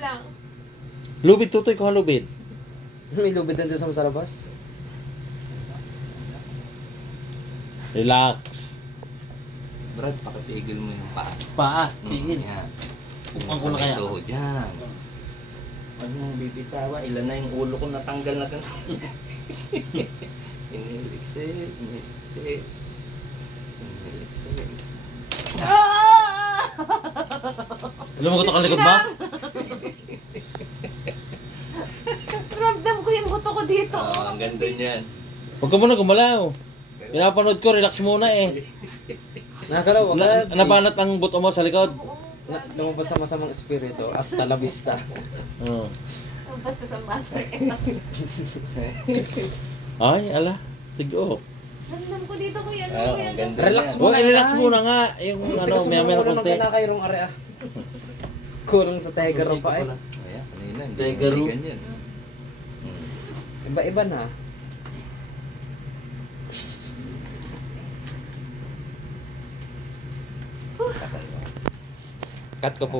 lang. Lubid tutoy ko ha lubid. May lubid na dyan sa labas. Relax. Brad, pakipigil mo yung paa. Paa, tigil. Yan. Upang ko na kaya. Tuhod, yan. Ano mong bibitawan? Ilan na yung ulo ko natanggal na gano'n. Iniliksit, iniliksit. Iniliksit. Lumagot ka likod ba? Ramdam ko yung buto ko dito. Ang ganda niyan. Huwag ka muna gumalaw. Pinapanood ko, relax muna eh. Nakakalaw, wag ka. Nabanat ang buto mo sa likod. Lumabas sa masamang espiritu. Hasta la vista. Oo. Basta sa bata. Ay, ala. Tigo. Ramdam ko dito kuya. Ah, ang ganda Relax niyan. mo. Well, relax muna nga. Yung ano, may meron konti. Kinakairong area. Kurang sa Tiger pa eh. Ayan, kanina. Hindi Tiger hindi Root. ganyan. Iba-iba na. Cut ko po.